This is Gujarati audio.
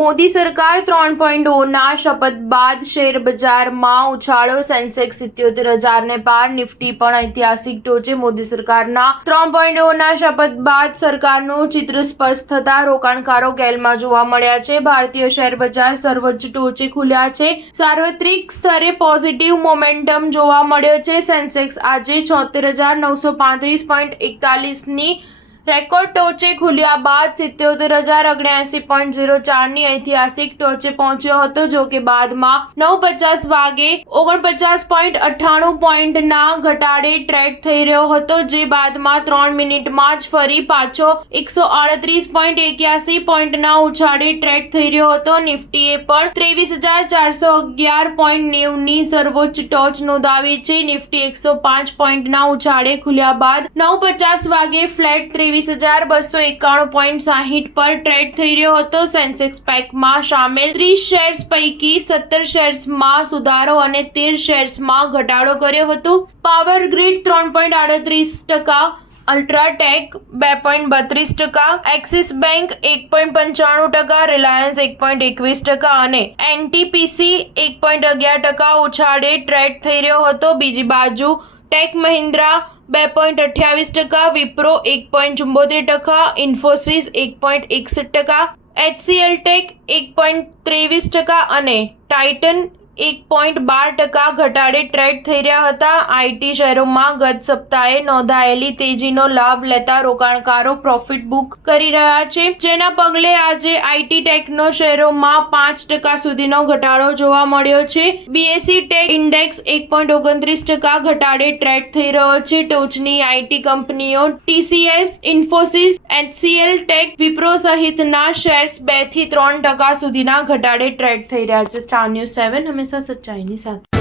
મોદી સરકાર 3.0ના શપથ બાદ શેર બજારમાં ઉછાળો. સેન્સેક્સ 77,000ને પાર, નિફ્ટી પણ ઐતિહાસિક ટોચે. મોદી સરકારના 3.0ના શપથ બાદ સરકારનું ચિત્ર સ્પષ્ટ થતા રોકાણકારો ગેલમાં જોવા મળ્યા છે. ભારતીય શેર બજાર સર્વોચ્ચ ટોચે ખુલ્યા છે. સાર્વત્રિક સ્તરે પોઝિટિવ મોમેન્ટમ જોવા મળ્યો છે. સેન્સેક્સ આજે 76,935.41ની રેકોર્ડ ટોચે ખુલ્યા બાદ 77,079.04ની ઐતિહાસિક ટોચે પહોંચ્યો હતો. જો કે બાદમાં 9:50 વાગે 49.98 પોઈન્ટના ઘટાડે ટ્રેડ થઈ રહ્યો હતો, જે બાદમાં 3 મિનિટમાં જ ફરી પાછો 138.81 પોઈન્ટના ઉછાળે ટ્રેડ થઈ રહ્યો હતો. નિફ્ટીએ પણ 23,411.90ની સર્વોચ્ચ ટોચ નોંધાવી છે. નિફ્ટી 105 પોઈન્ટના ઉછાળે ખુલ્યા બાદ 9:50 વાગે ફ્લેટ 23,291.60 પર ટ્રેડ થઈ રહ્યો હતો. સેન્સેક્સ પેકમાં સામેલ 30 શેર્સ પૈકી 17 શેર્સમાં સુધારો અને 13 શેર્સમાં ઘટાડો કર્યો હતો. Power grid 3.38%, UltraTech 2.32%, axis bank 1.95%, Reliance 1.21% અને એનટીપીસી 1.11% ઉછાળે ટ્રેડ થઈ રહ્યો હતો. બીજી બાજુ Tech Mahindra 2.28%, Wipro 1.74%, Infosys 1.61%, HCL Tech 1.23% અને ટાઇટન 1.12% ઘટાડે ટ્રેડ થઈ રહ્યા હતા. આઈટી શેરોમાં ગત સપ્તાહે નોંધાયેલી તેજીનો લાભ લેતા રોકાણકારો પ્રોફિટ બુક કરી રહ્યા છે, જેના પગલે આજે આઈટી ટેકનો શેરોમાં 5% સુધીનો ઘટાડો જોવા મળ્યો છે. બીએસઈ ટેક ઇન્ડેક્સ 1.29% ઘટાડે ટ્રેડ થઈ રહ્યો છે. ટોચની આઈટી કંપનીઓ TCS, Infosys, HCL Tech, Wipro સહિતના શેર્સ 2 થી 3% સુધીના ઘટાડે ટ્રેડ થઈ રહ્યા છે. સ્ટાર ન્યૂઝ 7 હંમેશા સચ્ચાઈની સાથે.